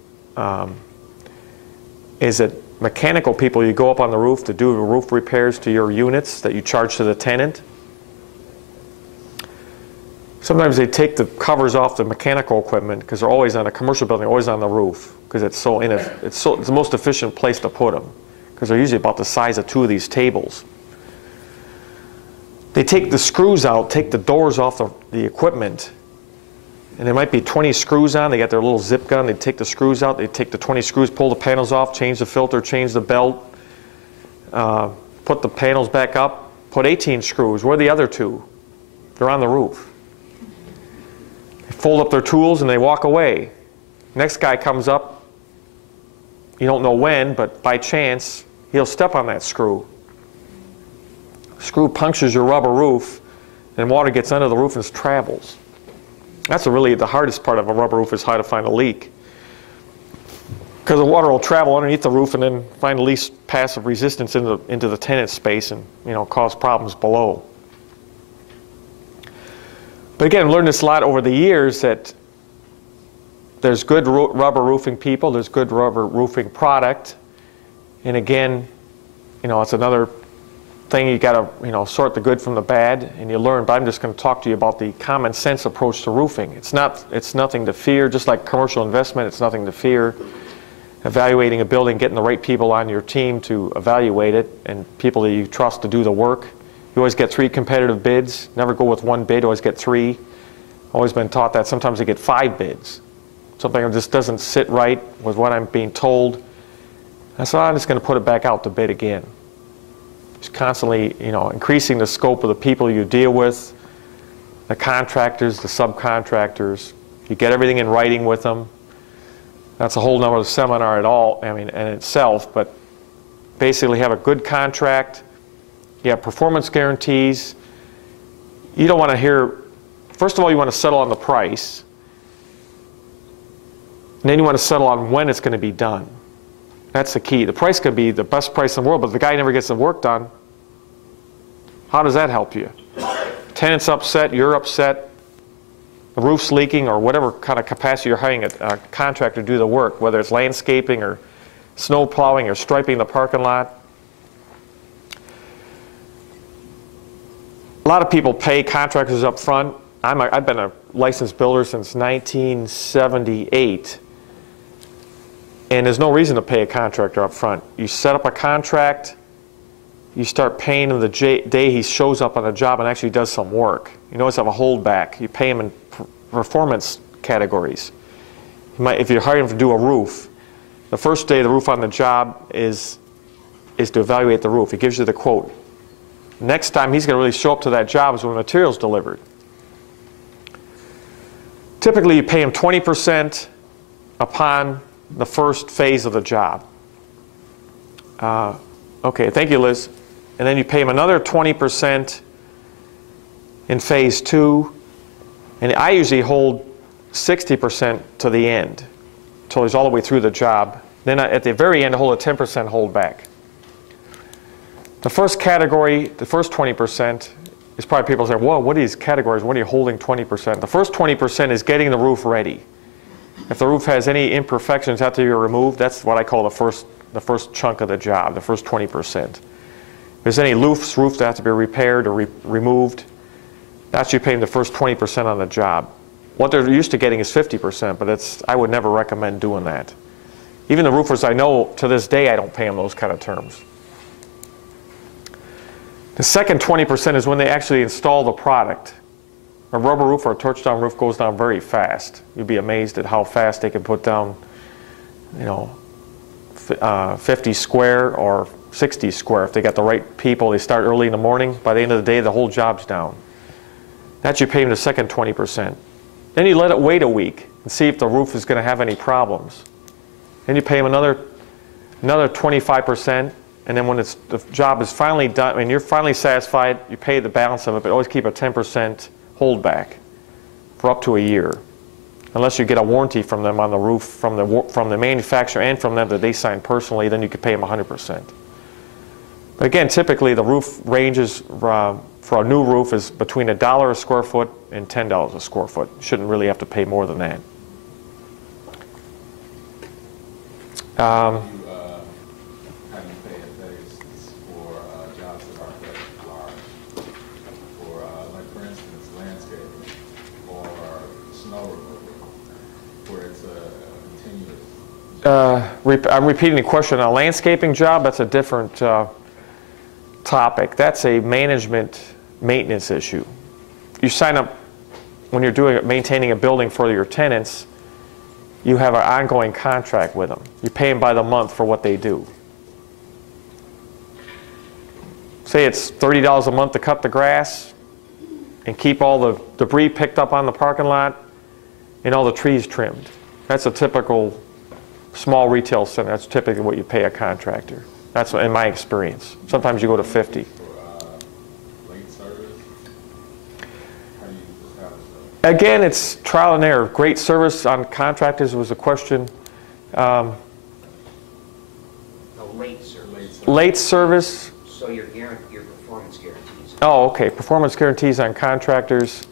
is that mechanical people, you go up on the roof to do roof repairs to your units that you charge to the tenant. Sometimes they take the covers off the mechanical equipment because they're always on a commercial building, always on the roof, because it's the most efficient place to put them, because they're usually about the size of 2 of these tables. They take the screws out, take the doors off the equipment, and there might be 20 screws on. They got their little zip gun. They take the screws out. They take the 20 screws, pull the panels off, change the filter, change the belt, put the panels back up, put 18 screws. Where are the other 2? They're on the roof. They fold up their tools and they walk away. Next guy comes up. You don't know when, but by chance, he'll step on that screw. Screw punctures your rubber roof, and water gets under the roof and travels. That's really the hardest part of a rubber roof, is how to find a leak. Because the water will travel underneath the roof and then find the least passive resistance into the tenant space and, cause problems below. But again, I've learned this a lot over the years, that there's good rubber roofing people, there's good rubber roofing product, and again, it's another thing. You got to sort the good from the bad, and you learn. But I'm just going to talk to you about the common sense approach to roofing. It's nothing to fear. Just like commercial investment, it's nothing to fear. Evaluating a building, getting the right people on your team to evaluate it, and people that you trust to do the work. You always get 3 competitive bids. Never go with 1 bid. Always get 3. Always been taught that. Sometimes you get 5 bids. Something that just doesn't sit right with what I'm being told. I said, I'm just going to put it back out to bid again. Just constantly, increasing the scope of the people you deal with, the contractors, the subcontractors. You get everything in writing with them. That's a whole nother seminar in itself, but basically have a good contract. You have performance guarantees. You don't want to hear, first of all, you want to settle on the price. And then you want to settle on when it's going to be done. That's the key. The price could be the best price in the world, but if the guy never gets the work done, how does that help you? Tenant's upset, you're upset, the roof's leaking, or whatever kind of capacity you're hiring a contractor to do the work, whether it's landscaping or snow plowing or striping the parking lot. A lot of people pay contractors up front. I've been a licensed builder since 1978. And there's no reason to pay a contractor up front. You set up a contract, you start paying him the day he shows up on a job and actually does some work. You always have a holdback. You pay him in performance categories. If you're hiring him to do a roof, the first day of the roof on the job is to evaluate the roof. He gives you the quote. Next time he's going to really show up to that job is when the material's delivered. Typically you pay him 20% upon the first phase of the job. Okay, thank you, Liz. And then you pay him another 20% in phase 2. And I usually hold 60% to the end, until he's all the way through the job. Then at the very end, I hold a 10% holdback. The first category, the first 20%, is probably people say, whoa, what are these categories? What are you holding 20%? The first 20% is getting the roof ready. If the roof has any imperfections after you're removed, that's what I call the first chunk of the job, the first 20%. If there's any roofs that have to be repaired or removed, that's you paying the first 20% on the job. What they're used to getting is 50%, but I would never recommend doing that. Even the roofers I know, to this day, I don't pay them those kind of terms. The second 20% is when they actually install the product. A rubber roof or a torch-down roof goes down very fast. You'd be amazed at how fast they can put down, 50 square or 60 square. If they got the right people, they start early in the morning. By the end of the day, the whole job's down. That's you pay them the second 20%. Then you let it wait a week and see if the roof is going to have any problems. Then you pay them another 25%. And then when the job is finally done, and you're finally satisfied, you pay the balance of it, but always keep a 10% holdback for up to a year, unless you get a warranty from them on the roof, from the manufacturer and from them that they sign personally. Then you could pay them 100%. But again, typically the roof ranges for a new roof is between $1 a square foot and $10 a square foot. You shouldn't really have to pay more than that. How do you pay a base for jobs that aren't that large? For, like for instance, landscaping. I'm repeating the question. A landscaping job, that's a different topic. That's a maintenance issue. You sign up when you're maintaining a building for your tenants. You have an ongoing contract with them. You pay them by the month for what they do. Say it's $30 a month to cut the grass and keep all the debris picked up on the parking lot and all the trees trimmed. That's a typical small retail center. That's typically what you pay a contractor. That's in my experience. Sometimes you go to 50. Late service? How do you establish that? Again, it's trial and error. Great service on contractors was a question. A late service. Late service. So your performance guarantees. Oh, okay. Performance guarantees on contractors.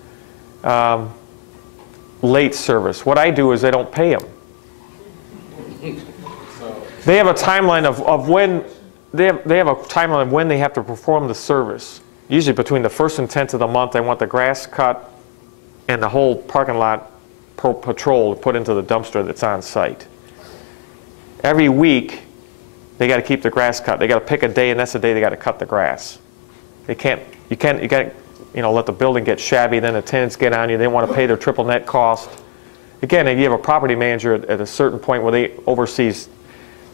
Late service. What I do is I don't pay them. They have a timeline of when they have a timeline of when they have to perform the service. Usually between the 1st and 10th of the month, they want the grass cut and the whole parking lot patrolled, put into the dumpster that's on site. Every week, they got to keep the grass cut. They got to pick a day, and that's the day they got to cut the grass. You can't let the building get shabby. Then the tenants get on you. They want to pay their triple net cost. Again, you have a property manager at a certain point where they oversees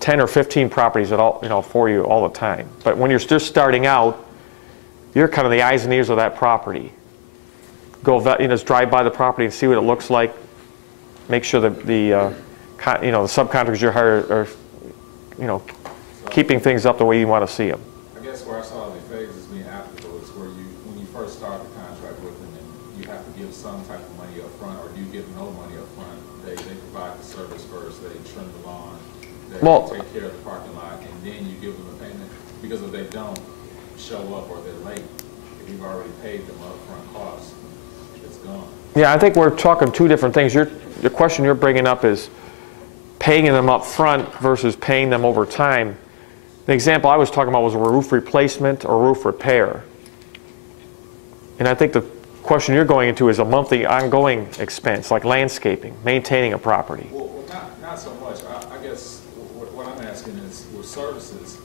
10 or 15 properties for you all the time. But when you're just starting out, you're kind of the eyes and ears of that property. Go, just drive by the property and see what it looks like. Make sure that the subcontractors you hire are, keeping things up the way you want to see them. I guess where I saw the phases being applicable is when you first start the contract with them, and you have to give some type of money up front, or do you give no money up front? They provide the service first, they trim the lawn, they take care of the parking lot, and then you give them a payment. Because if they don't show up or they're late, if you've already paid them upfront costs, it's gone. Yeah, I think we're talking two different things. The question you're bringing up is paying them up front versus paying them over time. The example I was talking about was a roof replacement or roof repair. And I think the question you're going into is a monthly ongoing expense, like landscaping, maintaining a property. Well, not so much. I guess what I'm asking is, with services,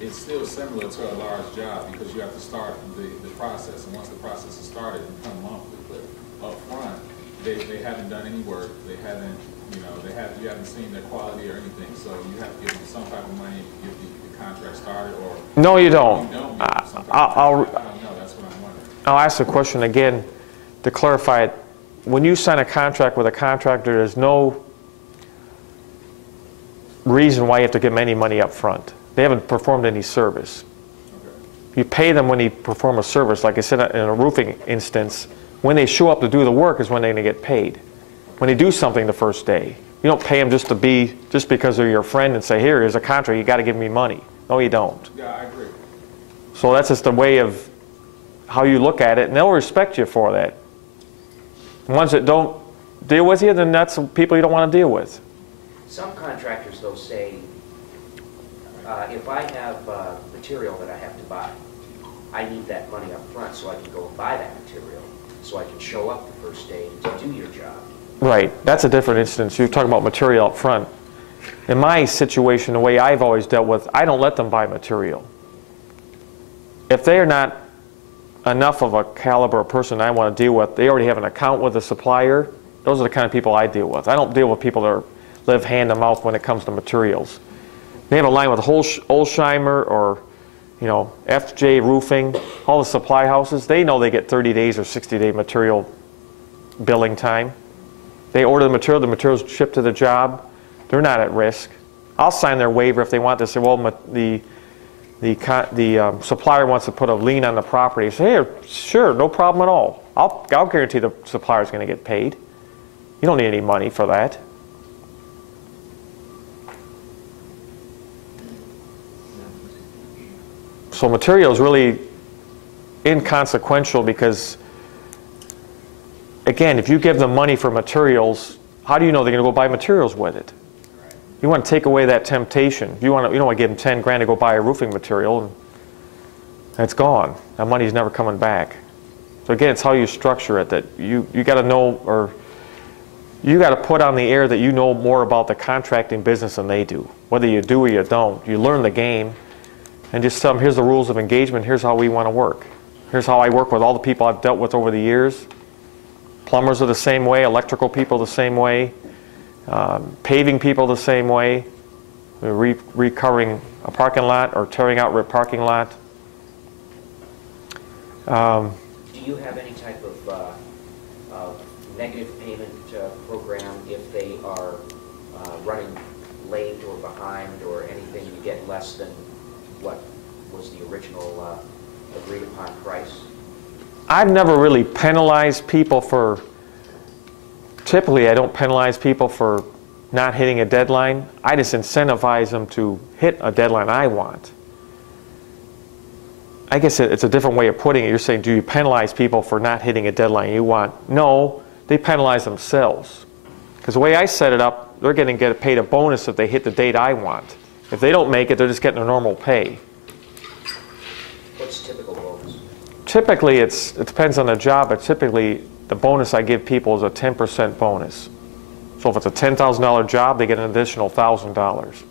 it's still similar to a large job because you have to start the process. And once the process is started, it becomes monthly. But up front, they haven't done any work. They haven't, you haven't seen their quality or anything. So you have to give them some type of money to get the contract started, or no, you don't. You don't I don't know. That's what I'm wondering. I'll ask the question again to clarify it. When you sign a contract with a contractor, there's no reason why you have to give them any money up front. They haven't performed any service. Okay. You pay them when they perform a service. Like I said, in a roofing instance, when they show up to do the work is when they're going to get paid. When they do something the first day, you don't pay them just because they're your friend and say, here's a contract, you got to give me money. No, you don't. Yeah, I agree. So that's just the way of how you look at it, and they'll respect you for that. The ones that don't deal with you, then that's the people you don't want to deal with. Some contractors, though, say, if I have material that I have to buy, I need that money up front so I can go and buy that material, so I can show up the first day to do your job. Right. That's a different instance. You're talking about material up front. In my situation, the way I've always dealt with, I don't let them buy material. If they're not enough of a caliber of person I want to deal with, they already have an account with a supplier, those are the kind of people I deal with. I don't deal with people that live hand to mouth when it comes to materials. They have a line with Holsheimer or FJ Roofing, all the supply houses. They know they get 30 days or 60-day material billing time. They order the material's shipped to the job. They're not at risk. I'll sign their waiver if they want to say, well, the supplier wants to put a lien on the property. Say, hey, sure, no problem at all. I'll guarantee the supplier's going to get paid. You don't need any money for that. So material is really inconsequential because, again, if you give them money for materials, how do you know they're going to go buy materials with it? You want to take away that temptation. You don't want to give them 10 grand to go buy a roofing material, and it's gone. That money's never coming back. So again, it's how you structure it. That you got to know, or you got to put on the air that you know more about the contracting business than they do. Whether you do or you don't, you learn the game, and just tell them, here's the rules of engagement, here's how we want to work. Here's how I work with all the people I've dealt with over the years. Plumbers are the same way, electrical people the same way, paving people the same way, recovering a parking lot or tearing out a parking lot. Do you have any type of negative payment program if they are running late or behind or anything, you get less than what was the original agreed upon price? I've never really penalized people for, typically I don't penalize people for not hitting a deadline. I just incentivize them to hit a deadline I want. I guess it's a different way of putting it. You're saying, do you penalize people for not hitting a deadline you want? No, they penalize themselves. Because the way I set it up, they're going to get paid a bonus if they hit the date I want. If they don't make it, they're just getting a normal pay. What's typical bonus? Typically, it depends on the job, but typically the bonus I give people is a 10% bonus. So if it's a $10,000 job, they get an additional $1,000.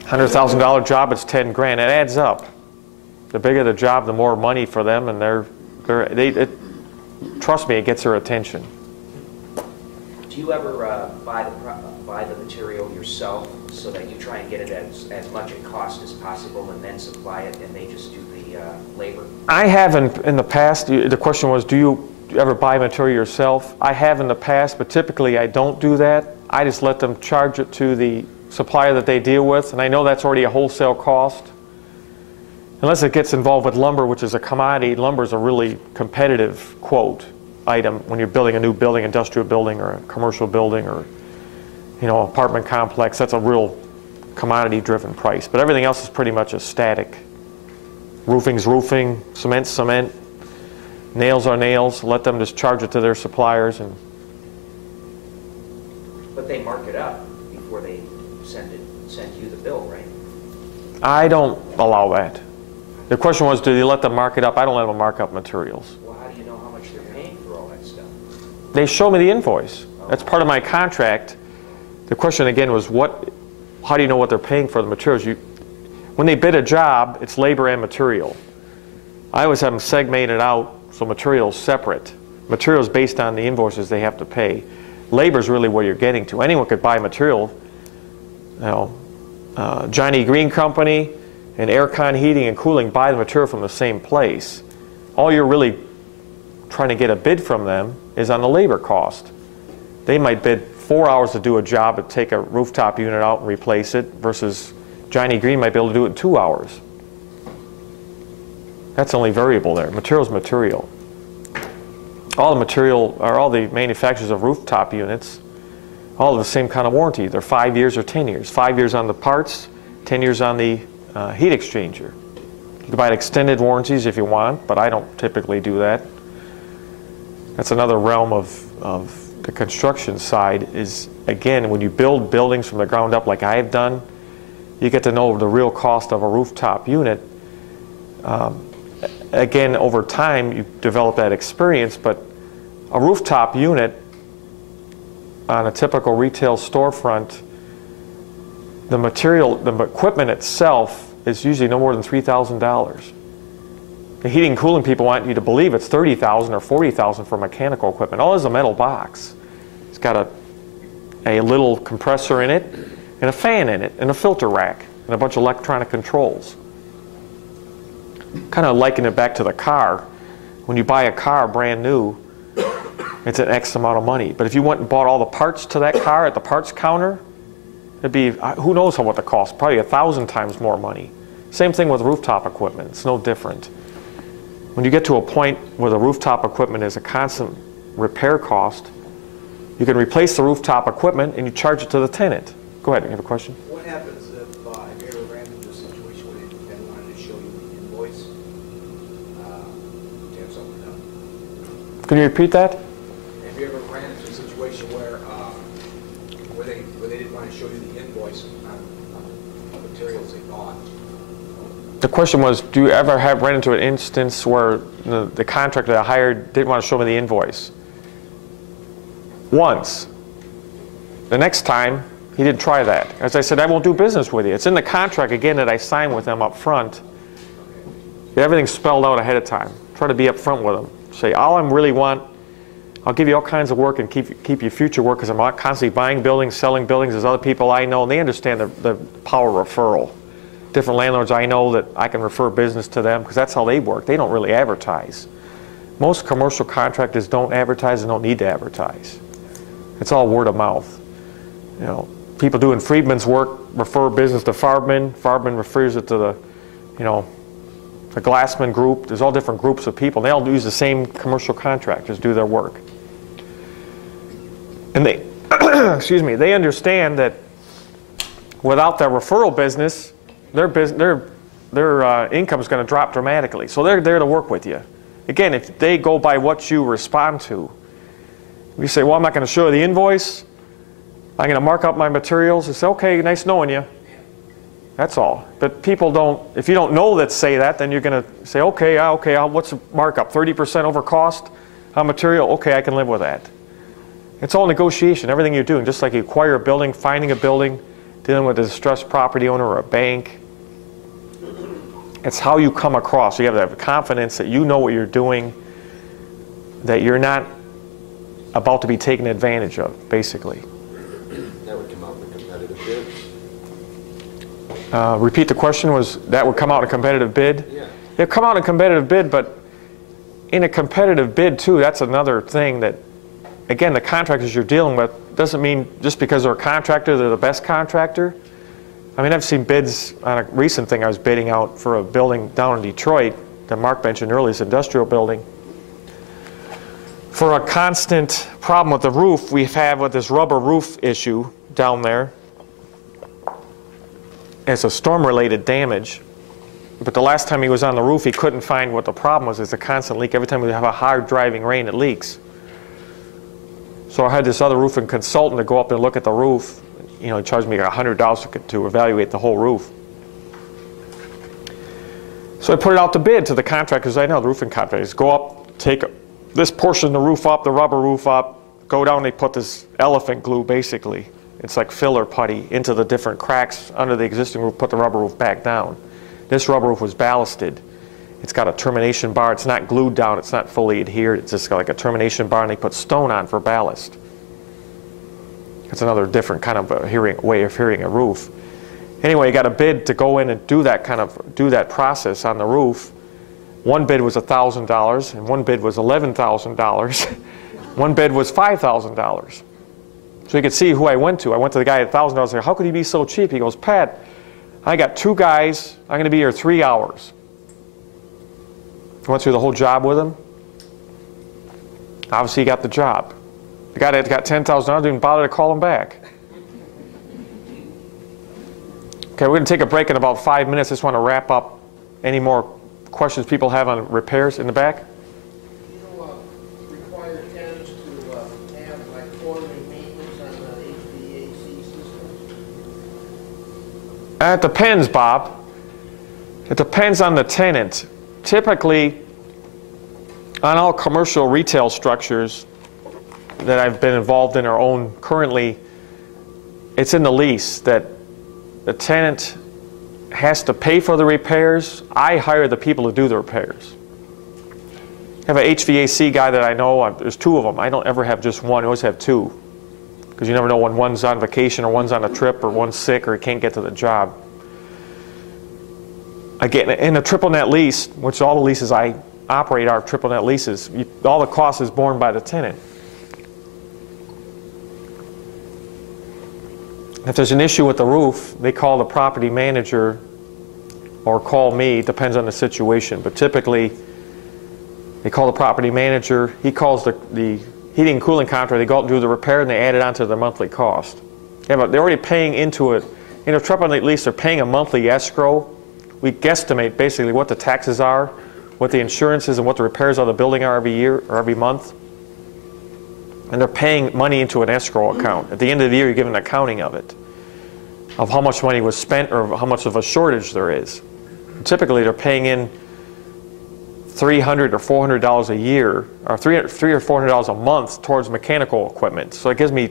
$100,000 job, it's 10 grand. It adds up. The bigger the job, the more money for them, and trust me, it gets their attention. Do you ever buy the material yourself so that you try and get it as much at cost as possible and then supply it and they just do the labor? I have in the past. The question was, do you ever buy material yourself? I have in the past, but typically I don't do that. I just let them charge it to the supplier that they deal with, and I know that's already a wholesale cost. Unless it gets involved with lumber, which is a commodity. Lumber is a really competitive quote item when you're building a new building, industrial building or a commercial building or apartment complex. That's a real commodity-driven price. But everything else is pretty much a static. Roofing's roofing, cement's cement, nails are nails. Let them just charge it to their suppliers. But they mark it up before they send you the bill, right? I don't allow that. The question was, do they let them mark it up? I don't let them mark up materials. Well, how do you know how much they're paying for all that stuff? They show me the invoice. That's part of my contract. The question again was, how do you know what they're paying for the materials? When they bid a job, it's labor and material. I always have them segmented out so material's separate. Material's based on the invoices they have to pay. Labor's really where you're getting to. Anyone could buy material. Johnny Green Company and Aircon Heating and Cooling buy the material from the same place. All you're really trying to get a bid from them is on the labor cost. They might bid 4 hours to do a job to take a rooftop unit out and replace it, versus Johnny Green might be able to do it in 2 hours. That's the only variable there. Material's material. All the manufacturers of rooftop units, all have the same kind of warranty. They're 5 years or 10 years. 5 years on the parts, 10 years on the heat exchanger. You can buy extended warranties if you want, but I don't typically do that. That's another realm of the construction side is, again, when you build buildings from the ground up like I have done, you get to know the real cost of a rooftop unit. Again, over time, you develop that experience, but a rooftop unit on a typical retail storefront, the equipment itself is usually no more than $3,000. The heating and cooling people want you to believe it's $30,000 or $40,000 for mechanical equipment. All is a metal box. It's got a little compressor in it, and a fan in it, and a filter rack, and a bunch of electronic controls. Kind of liken it back to the car. When you buy a car brand new, it's an X amount of money. But if you went and bought all the parts to that car at the parts counter, it'd be, who knows what the cost, probably 1,000 times more money. Same thing with rooftop equipment. It's no different. When you get to a point where the rooftop equipment is a constant repair cost, you can replace the rooftop equipment and you charge it to the tenant. Go ahead, you have a question? What happens if you ever ran into a situation where they wanted to show you the invoice to have something done? Can you repeat that? Have you ever ran into a situation where they didn't want to show you the invoice on materials they bought? The question was, do you ever ran into an instance where the contractor that I hired didn't want to show me the invoice? once. The next time, he didn't try that. As I said, I won't do business with you. It's in the contract, again, that I signed with them up front. Everything's spelled out ahead of time. Try to be up front with them. Say, all I really want, I'll give you all kinds of work and keep you future work, because I'm constantly buying buildings, selling buildings. There's other people I know, and they understand the power of referral. Different landlords I know that I can refer business to them, because that's how they work. They don't really advertise. Most commercial contractors don't advertise and don't need to advertise. It's all word of mouth. You know, people doing Friedman's work refer business to Farbman. Farbman refers it to the, you know, the Glassman group. There's all different groups of people. They all use the same commercial contractors, do their work. And they, excuse me, they understand that without their referral business, their income is going to drop dramatically. So they're there to work with you. Again, if they go by what you respond to, if you say, well, I'm not going to show you the invoice, I'm going to mark up my materials, they say, okay, nice knowing you. That's all. But people don't, if you don't know that say that, then you're going to say, okay, what's the markup? 30% over cost on material? Okay, I can live with that. It's all negotiation, everything you're doing, just like you acquire a building, finding a building, dealing with a distressed property owner or a bank. It's how you come across. You have to have confidence that you know what you're doing, that you're not about to be taken advantage of, basically. That would come out in the competitive bids? Repeat the question, was that would come out in a competitive bid? Yeah. It'd come out in a competitive bid, but in a competitive bid too, that's another thing that, again, the contractors you're dealing with doesn't mean just because they're a contractor, they're the best contractor. I mean, I've seen bids on a recent thing I was bidding out for a building down in Detroit that Mark mentioned earlier, this industrial building. For a constant problem with the roof we've had with this rubber roof issue down there. It's a storm-related damage. But the last time he was on the roof, he couldn't find what the problem was. It's a constant leak. Every time we have a hard driving rain, it leaks. So I had this other roofing consultant to go up and look at the roof. You know, he charged me $100 to evaluate the whole roof. So I put it out to bid to the contractors I know, the roofing contractors. Go up, take this portion of the roof up, the rubber roof up, go down, they put this elephant glue, basically. It's like filler putty into the different cracks under the existing roof, put the rubber roof back down. This rubber roof was ballasted. It's got a termination bar. It's not glued down. It's not fully adhered. It's just got like a termination bar, and they put stone on for ballast. It's another different kind of way of hearing a roof. Anyway, you got a bid to go in and do that process on the roof. One bid was $1,000, and one bid was $11,000. One bid was $5,000. So you could see who I went to. I went to the guy at $1,000. I said, how could he be so cheap? He goes, Pat, I got 2 guys. I'm going to be here 3 hours. I went through the whole job with him. Obviously, he got the job. The guy that got $10,000 didn't even bother to call him back. Okay, we're going to take a break in about 5 minutes. I just want to wrap up. Any more questions people have on repairs in the back? You know, require tenants to have like quarterly maintenance on the HVAC system? It depends, Bob. It depends on the tenant. Typically, on all commercial retail structures that I've been involved in or own currently, it's in the lease that the tenant has to pay for the repairs. I hire the people to do the repairs. I have an HVAC guy that I know. There's 2 of them. I don't ever have just one. I always have 2. Because you never know when one's on vacation or one's on a trip or one's sick or can't get to the job. Again, in a triple net lease, which all the leases I operate are triple net leases, all the cost is borne by the tenant. If there's an issue with the roof, they call the property manager or call me, depends on the situation. But typically, they call the property manager, he calls the heating and cooling contractor, they go out and do the repair and they add it onto their monthly cost. Yeah, but they're already paying into it. In a triple net lease, they're paying a monthly escrow. We guesstimate basically what the taxes are, what the insurance is, and what the repairs of the building are every year or every month. And they're paying money into an escrow account. At the end of the year, you give an accounting of it, of how much money was spent or how much of a shortage there is. And typically, they're paying in $300 or $400 a year, or $300 or $400 a month towards mechanical equipment. So it gives me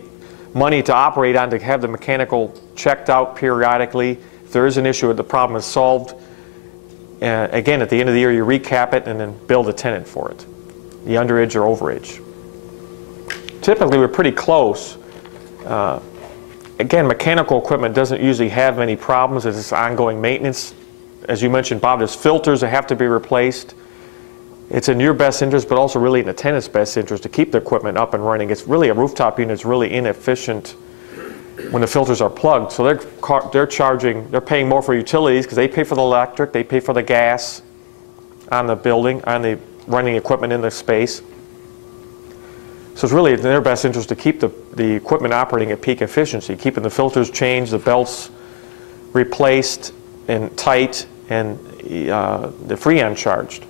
money to operate on, to have the mechanical checked out periodically. If there is an issue, the problem is solved. Again, at the end of the year, you recap it and then bill the tenant for it, the underage or overage. Typically, we're pretty close. Again, mechanical equipment doesn't usually have many problems. It's ongoing maintenance. As you mentioned, Bob, there's filters that have to be replaced. It's in your best interest, but also really in the tenant's best interest to keep the equipment up and running. It's really, a rooftop unit is really inefficient when the filters are plugged. So they're paying more for utilities because they pay for the electric, they pay for the gas on the building, on the running equipment in the space. So it's really in their best interest to keep the equipment operating at peak efficiency, keeping the filters changed, the belts replaced and tight, and the Freon charged.